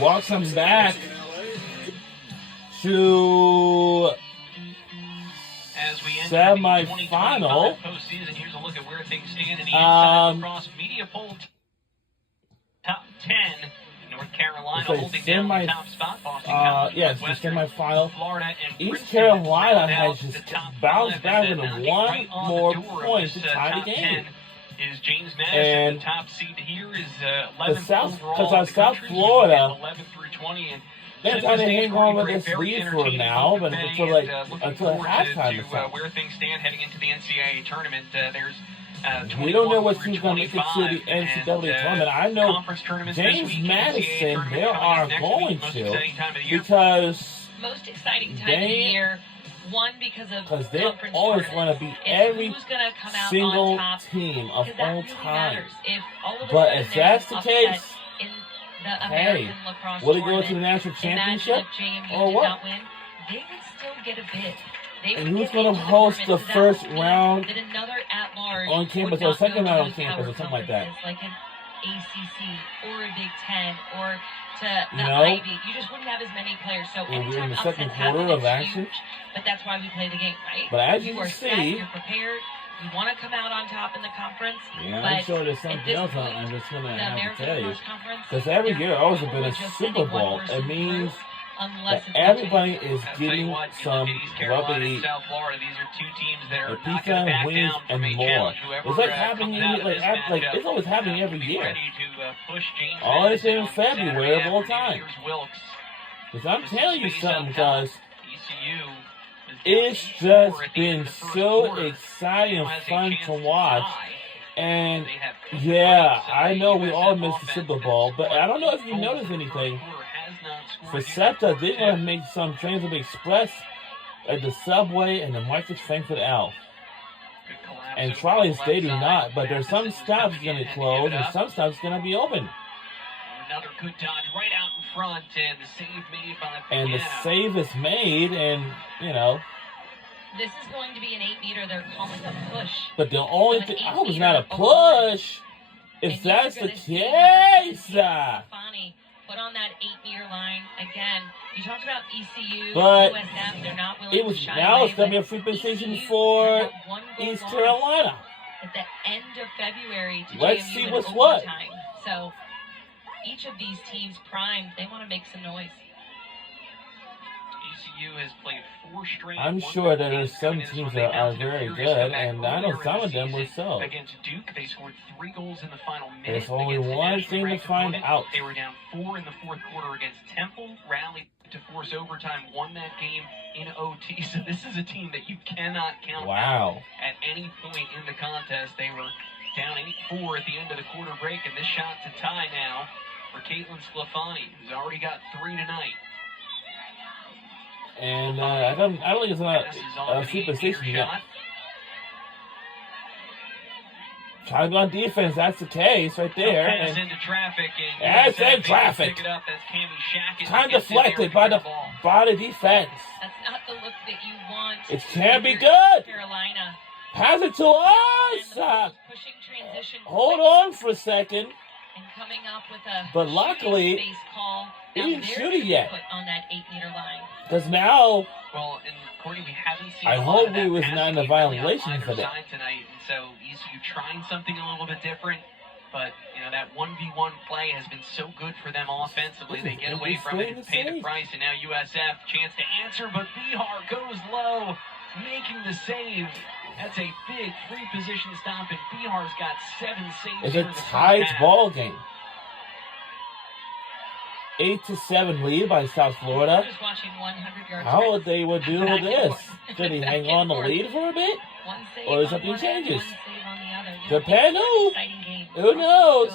welcome back to semi-final. Here's a look at where things stand in the Inside Lacrosse Media Poll top 10. North Carolina holding down the top spot. Yes, the semi-final. East Carolina has just bounced back with one more point to tie the game. Is James Madison the top seed here? Is 11th overall. Because South Florida, 11 through 20, and they're trying to hang on with this lead for now, but until halftime or so. Where things stand heading into the NCAA tournament, there's we don't know what team's going to make it to the NCAA tournament. I know James Madison, they are going to, because most exciting time of the year. One, because they always want to beat every single team of all time. But if that's the case, hey, will they go to the national championship or what? They would still get a bid. And who's going to host the first round on campus or second round on campus or something like that? Like an ACC or a Big Ten or to the Ivy. You just wouldn't have as many players. So we're in the second quarter of action. Huge, but that's why we play the game, right? But as you are see, set, you're prepared. You want to come out on top in the conference. Yeah, I'm sure there's something else I'm just going to have to tell you. Because every year always has been a Super Bowl. It means that everybody is getting some rubbery defense, wins, and more. It's like happening, it's always happening every year. Always in February of all time. Because I'm telling you something, guys. It's just been so exciting and fun to watch. And yeah, I know we all missed the Super Bowl, but I don't know if you noticed anything. For SEPTA, they're going to make some trains of express at the subway and the Marcus Frankfurt L. And Charlie's, they do not, but there's some stops going to close and some stops going to be open. Another good dodge right out in front, and the save made by And the save is made, and, you know. This is going to be an 8-meter. They're calling a push. But the only thing, I hope it's not a push. If that's the case. Put on that 8-meter line again. You talked about ECU, but USF. They're not willing to shy now away, it's going to be a free position for East Carolina. At the end of February to Let's JMU see in what's overtime. what. So each of these teams primed. They want to make some noise. ECU has played 4 straight. I'm sure that there's some teams that are very good, and I know some of them were so. Against Duke, they scored 3 goals in the final minute. There's only one thing to find out. They were down 4 in the fourth quarter against Temple, rallied to force overtime, won that game in OT. So this is a team that you cannot count out at any point in the contest. They were down 8-4 at the end of the quarter break, and this shot to tie now for Caitlin Sclafani, who's already got 3 tonight. And I don't think it's not a superstition yet. Trying to go on defense, that's the case right there. And into traffic. That's in traffic. Time deflected by the defense. That's not the look that you want. It can be good. Carolina. Pass it to us. Pushing transition. Hold on for a second. And coming up with a but luckily, space call. He didn't shoot it yet. Put on that 8-meter line. Because now, well, and Courtney, we haven't seen I hope we was not in a violation for that. Tonight, and so ECU trying something a little bit different, but you know that 1v1 play has been so good for them offensively. They get away from it and pay the price, and now USF chance to answer, but Bihar goes low, making the save. That's a big free position stop, and Bihar's got 7 saves. It's a tight ball game. 8-7 lead by South Florida. How would they would do with this? Should he hang on the lead for a bit? Or something changes? Depend who knows?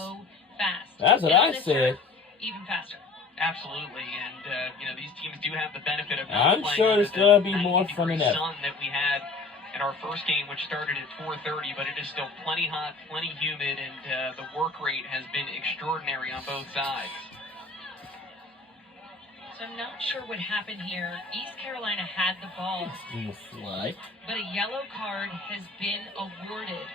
That's what I said. Even faster. Absolutely, and you know these teams do have the benefit of. I'm sure it's going to be more fun than that. That we had in our first game, which started at 4:30, but it is still plenty hot, plenty humid, and the work rate has been extraordinary on both sides. So I'm not sure what happened here. East Carolina had the ball, but a yellow card has been awarded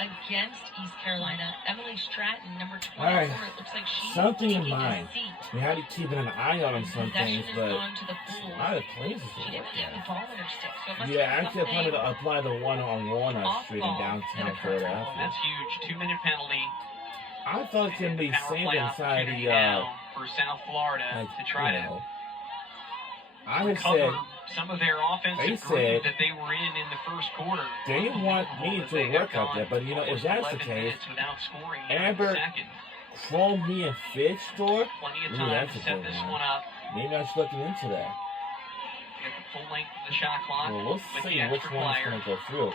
against East Carolina. Emily Stratton, number 24, it looks like she's something in taking mind. a seat. We had to keep an eye on some Possession things, has but gone to the a Bulls. lot of places She to didn't look get the at. ball in her stick, so it must Yeah, have been actually, I something plan to apply the one-on-one street in downtown Philadelphia. That's huge. 2-minute penalty. I thought it can be Power saved play inside opportunity the now for South Florida like, to try you to know. I had recover said some of their offensive they groove said that they were in the first quarter. they want me to work out there, but you know, if that's the case, Amber Chrome and Fitch store, plenty of ooh, time that's to a set good this one. one up. Maybe I should look into that. Get the full length of the shot clock. Well, we'll with see the which extra one's player. going to go through.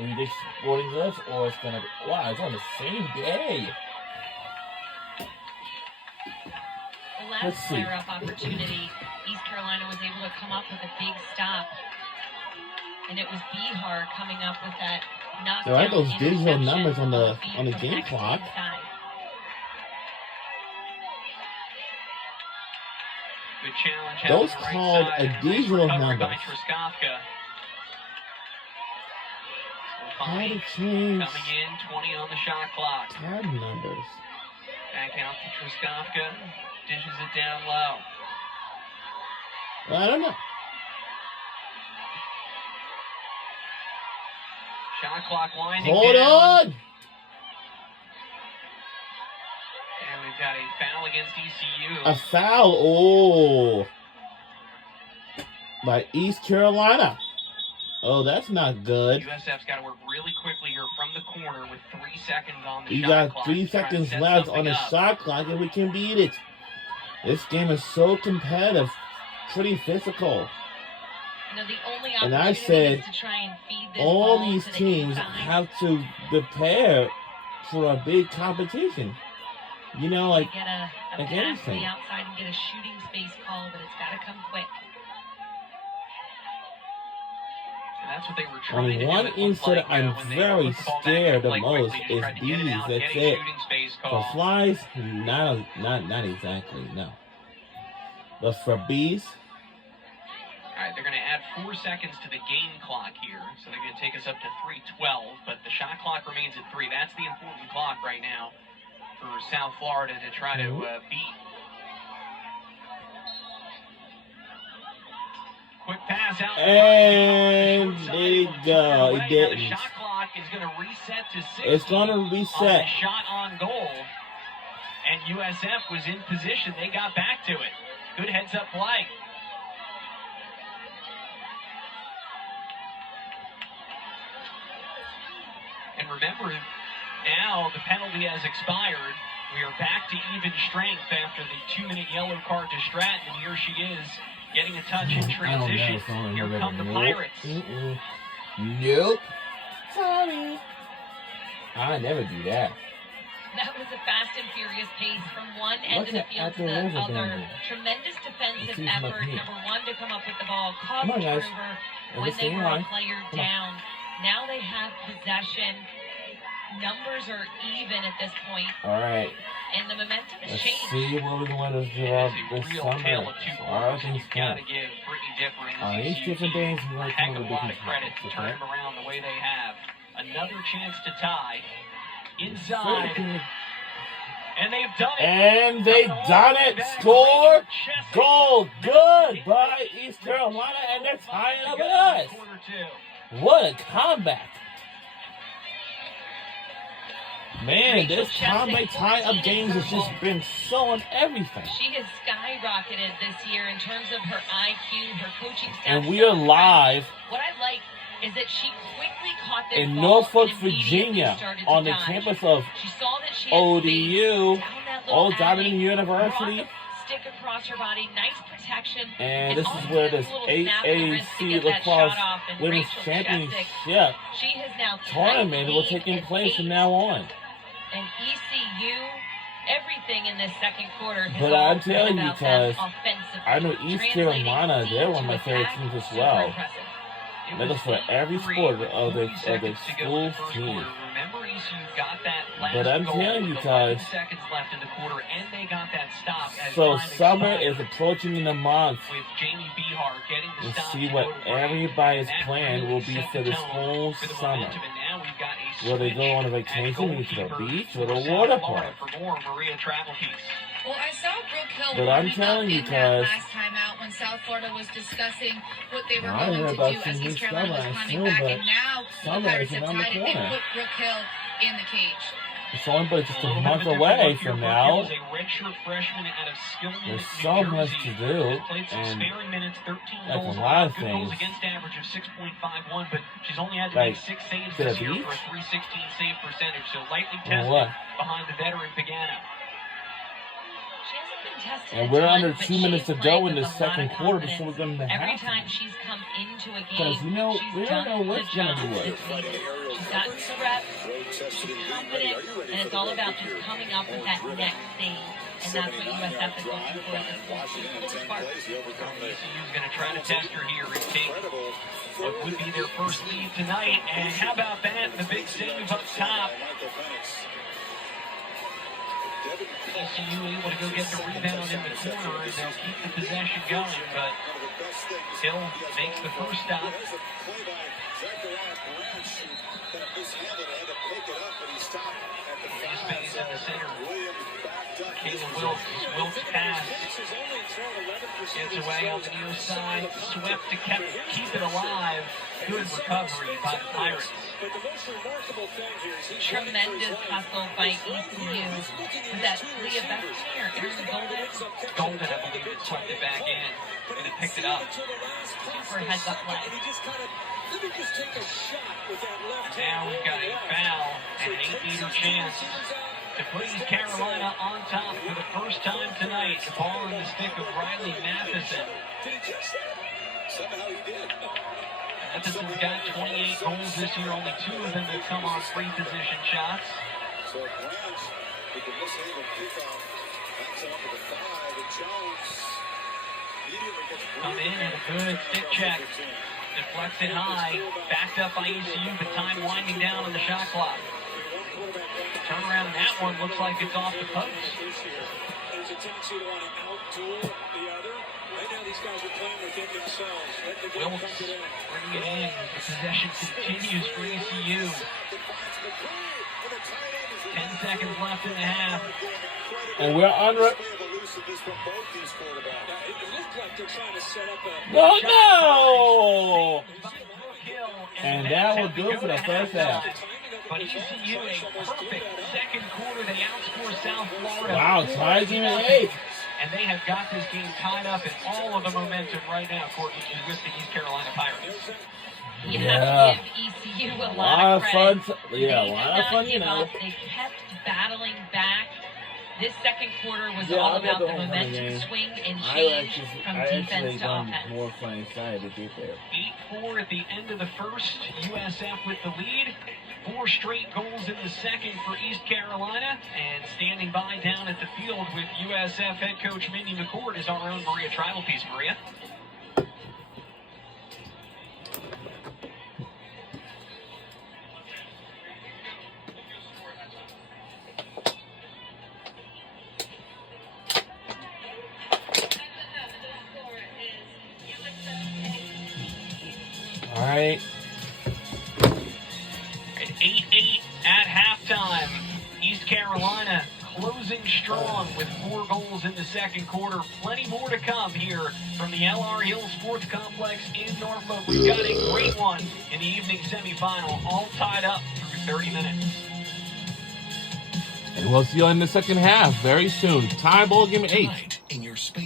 Will you dig Sporting Goods or it's going to... Wow, it's on the same day. The last Let's see. player-up opportunity, East Carolina was able to come up with a big stop. And it was Bihar coming up with that knockdown. There are those digital interception numbers on the feed from game X clock. inside. Good challenge. Those out on the right called side, a and nice digital recovery number. by Truskowska. How Stefani to change coming in, 20 on the shot clock. tab numbers? Back out to Truskowska. Dishes it down low. Well, I don't know. Shot clock winding Hold down. on. And we've got a foul against ECU. A foul. Oh. By East Carolina. Oh, that's not good. USF's got to work really quickly here from the corner with 3 seconds on the We shot got clock. 3 to try to seconds set left something on the up. shot clock and we can beat it. This game is so competitive. Pretty physical. You know, the only And I opportunity said, is to try and feed this all ball these to the teams inside. have to prepare for a big competition. You know, like, Get a like pass to anything. the outside and get a shooting space call, but it's got to come quick. And that's what they were trying only to do. one It looked incident like, I'm when they very put the ball back scared in the play most quickly, just is tried to get it bees. out, That's get a it. shooting space For call. flies, not exactly, no. But for bees, All right, they're going to add 4 seconds to the game clock here, so they're going to take us up to 3:12. But the shot clock remains at 3. That's the important clock right now for South Florida to try to beat. Quick pass out. and Short side, there you will go. away. It Now didn't. The shot clock is going to reset to 60. It's gonna On reset. the shot on goal, and USF was in position. They got back to it. Good heads-up play. And remember, now the penalty has expired. We are back to even strength after the 2-minute yellow card to Stratton, and here she is getting a touch in transition. Here come the Pirates. Nope. Sorry. I never do that. That was a fast and furious pace from one end What's of the field that to the after other. reservoir? Tremendous defensive Excuse my effort. pee. Number one to come up with the ball, cause Come on, the guys. turnover Let's when stay they in were a line. player Come on. down. Now they have possession. Numbers are even at this point, All right. and the momentum has Let's changed. see what we're going to It draw is a this real tale summer. of two So our quarters, and things you've got count. to give Brittany Dipper and On this each ECU different days, we a like heck some of of a the lot different of credit to topics, turn okay? them around the way they have. Another chance to tie. Inside. And they've done it. And they done it. Score. Goal. Good by East Carolina, and they're tying up with us. What a comeback. Man, this comeback tie-up games has just been so on everything. She has skyrocketed this year in terms of her IQ, her coaching staff. And we are live What I like is that she quickly caught this in ball Norfolk, and immediately Virginia, started to on the dive. campus of She saw that she had ODU, space down that little Old Dominion alley, University. brought the stick across her body, nice protection. And this all is it where took this was a little snap of the wrist to AAC get that Lacrosse shot off, and Women's Rachel Championship Cheswick, she has now tournament will tied take at place from 8. now on. And ECU, everything in this second quarter has But all I'm been telling you, about them cuz offensively. I know East Translating Carolina, siege they're one of my to favorite attack, teams as super well. impressive. That is for every sport of the school team. Remember, ECU got that last But I'm goal telling you with guys, 11 seconds left in the quarter, and they got that stop as so time summer expired. is approaching in a month. With Jamie Bihar getting the And stop see to what go to break. everybody's That plan really will be set for the this tone whole for the summer. momentum, and now we've got a Will they go on a switch at vacation to the goalkeeper beach for or the South water Florida. park? For more, Maria Travelpiece. Well, I saw Brooke Hill Hill But I'm telling you, in that cuz last time out when South Florida was discussing what they were I going heard to about do some as new East stuff Carolina was I climbing assume, back, but and now the summer Pirates is have around the tied and they corner. put Brook Hill in the cage. It's only but just a little month bit of a away different from look here. now. Brook Hill is a redshirt freshman out of Skillman, There's New so much Jersey. to do, Has played some and sparing minutes, 13 that's goals, a lot of good goals things. against average of 6.51, but she's only had to Like, make 6 saves to the this year beach? for a 316 save percentage, so lightly Or tested what? behind the veteran Pagano. She hasn't been tested And a we're ton, under but 2 minutes she's to played go in with the a lot second of quarter before confidence. we're going to Every half. time she's come into a Because, game, you know, she's we done don't know the what's going job to work. that's needed. She's gotten the reps, she's confident, and it's all about just coming up with that next thing. And that's what USF is looking for this little spark. ECU's going to try to test her here and take what would be their first lead tonight. And how about that? The big save up top. ECU able to go get the rebound in the corner, and they'll keep the possession going. But Hill makes the first stop. Space in the center. Kayla Wilkes pass. Gets away on the near side. Swept to keep it alive. Good recovery by the Pirates. Tremendous hustle by ECU. Was that Leah Bethany or Erin Golden? Golden, I believe, had swept it back in and it picked it up. Super heads up play. Now we've got a foul and an 8-meter chance to put East Carolina on top for the first time tonight. The ball in the stick of Riley Matheson. Matheson's got 28 goals this year. Only 2 of them have come on free position shots. Come in and a good stick check. Deflects it high. Backed up by ECU, but time winding down on the shot clock. Turnaround in that one looks like it's off the post. There's a tendency to want to outduel the other. Right now these guys are playing within themselves. Let the game Wilkes come to them. bringing it in. The possession continues for ECU. 10 seconds left in the half. And we're on. It looked like they're trying to set up a... Oh, no! By Brook Hill, And that will do it for the first half. But ECU, a perfect second quarter. They outscore South Florida. Wow, ties even 8. And they have got this game tied up, and all of the momentum right now, Courtney, is with the East Carolina Pirates. You Yeah. have to give ECU a A lot of fun. credit. Yeah, a They lot did of not fun, you give know. up. They kept battling back. This second quarter was Yeah, all I'll get about the the whole momentum game. swing and I change from actually defense to done offense. more funny side to get there. 8-4 at the end of the first. USF with the lead. 4 straight goals in the second for East Carolina. And standing by down at the field with USF head coach Mindy McCord is our own Maria Tribalpiece. Maria. All right. At 8-8 at halftime. East Carolina closing strong with 4 goals in the second quarter. Plenty more to come here from the LR Hill Sports Complex in Norfolk. We've got a great one in the evening semifinal, all tied up through 30 minutes. And we'll see you in the second half very soon. Tie ball game 8. In your space.